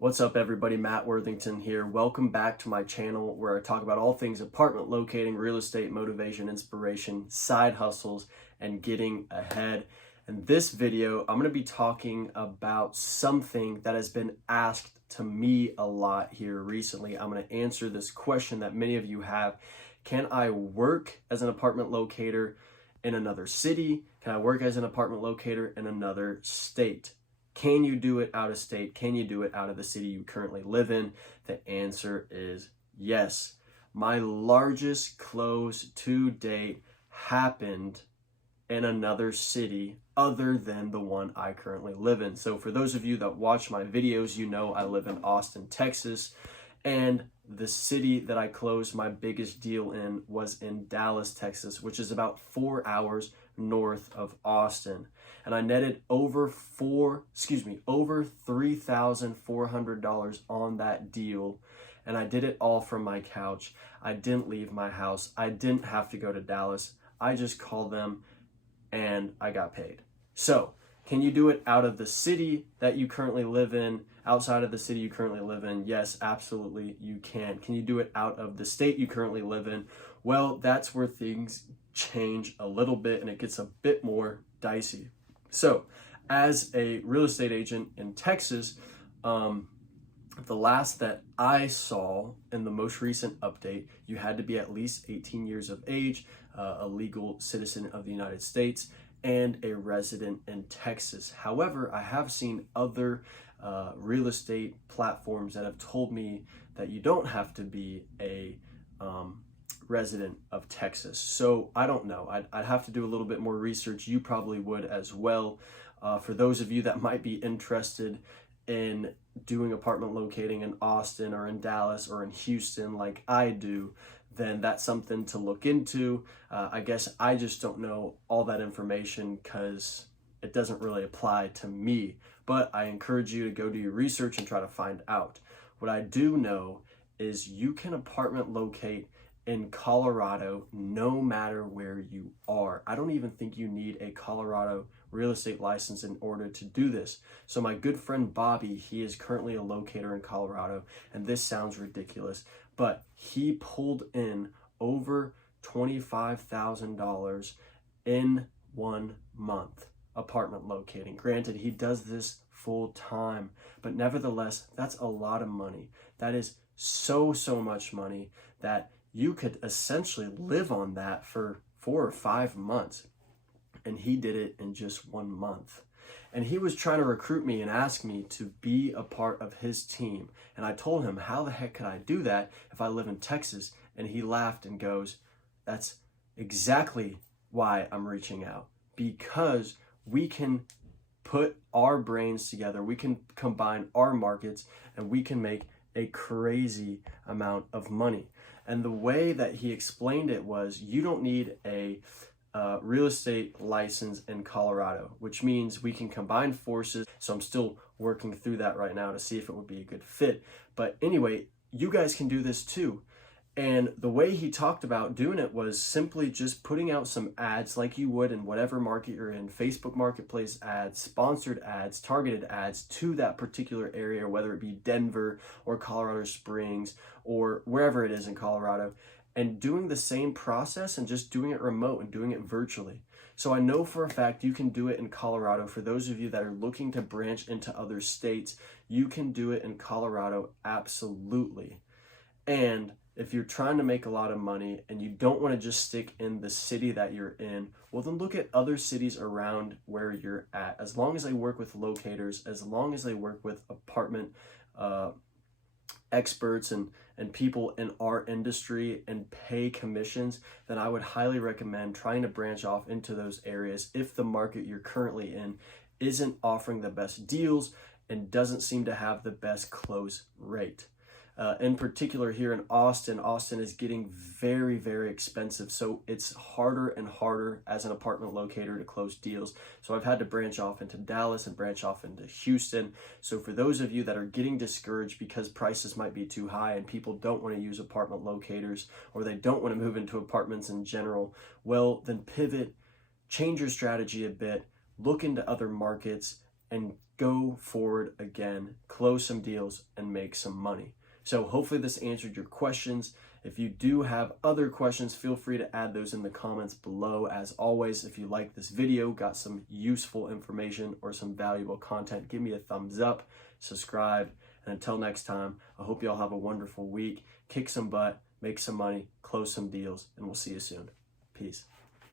What's up, everybody? Matt Worthington here. Welcome back to my channel where I talk about all things apartment locating, real estate, motivation, inspiration, side hustles, and getting ahead. In this video, I'm going to be talking about something that has been asked to me a lot here recently. I'm going to answer this question that many of you have. Can I work as an apartment locator in another city? Can I work as an apartment locator in another state? Can you do it out of state? Can you do it out of the city you currently live in? The answer is yes. My largest close to date happened in another city other than the one I currently live in. So for those of you that watch my videos, you know I live in Austin, Texas, and the city that I closed my biggest deal in was in Dallas, Texas, which is about 4 hours north of Austin. And I netted over $3,400 on that deal. And I did it all from my couch. I didn't leave my house. I didn't have to go to Dallas. I just called them and I got paid. So, can you do it out of the city that you currently live in, outside of the city you currently live in? Yes, absolutely, you can. Can you do it out of the state you currently live in? Well, that's where things change a little bit and it gets a bit more dicey. So, as a real estate agent in Texas, the last that I saw in the most recent update, you had to be at least 18 years of age, a legal citizen of the United States, and a resident in Texas. However, I have seen other real estate platforms that have told me that you don't have to be a resident of Texas. So I don't know. I'd have to do a little bit more research. You probably would as well. For those of you that might be interested in doing apartment locating in Austin or in Dallas or in Houston like I do, then that's something to look into. I guess I just don't know all that information because it doesn't really apply to me, but I encourage you to go do your research and try to find out. What I do know is you can apartment locate in Colorado no matter where you are. I don't even think you need a Colorado real estate license in order to do this. So my good friend Bobby, he is currently a locator in Colorado, and this sounds ridiculous, but he pulled in over $25,000 in 1 month apartment locating. Granted, he does this full time, but nevertheless, that's a lot of money. That is so much money that you could essentially live on that for 4 or 5 months. And he did it in just 1 month. And he was trying to recruit me and ask me to be a part of his team. And I told him, how the heck could I do that if I live in Texas? And he laughed and goes, that's exactly why I'm reaching out. Because we can put our brains together, we can combine our markets, and we can make a crazy amount of money. And the way that he explained it was, you don't need a real estate license in Colorado, which means we can combine forces. So I'm still working through that right now to see if it would be a good fit. But anyway, you guys can do this too. And the way he talked about doing it was simply just putting out some ads like you would in whatever market you're in, Facebook Marketplace ads, sponsored ads, targeted ads to that particular area, whether it be Denver or Colorado Springs or wherever it is in Colorado, and doing the same process and just doing it remote and doing it virtually. So I know for a fact you can do it in Colorado. For those of you that are looking to branch into other states, you can do it in Colorado, absolutely. And if you're trying to make a lot of money and you don't want to just stick in the city that you're in, well, then look at other cities around where you're at. As long as they work with locators, as long as they work with apartment experts and people in our industry and pay commissions, then I would highly recommend trying to branch off into those areas if the market you're currently in isn't offering the best deals and doesn't seem to have the best close rate. In particular here in Austin is getting very expensive. So it's harder and harder as an apartment locator to close deals. So I've had to branch off into Dallas and branch off into Houston. So for those of you that are getting discouraged because prices might be too high and people don't want to use apartment locators or they don't want to move into apartments in general, well, then pivot, change your strategy a bit, look into other markets and go forward again, close some deals, and make some money. So hopefully this answered your questions. If you do have other questions, feel free to add those in the comments below. As always, if you like this video, got some useful information or some valuable content, give me a thumbs up, subscribe, and until next time, I hope you all have a wonderful week. Kick some butt, make some money, close some deals, and we'll see you soon. Peace.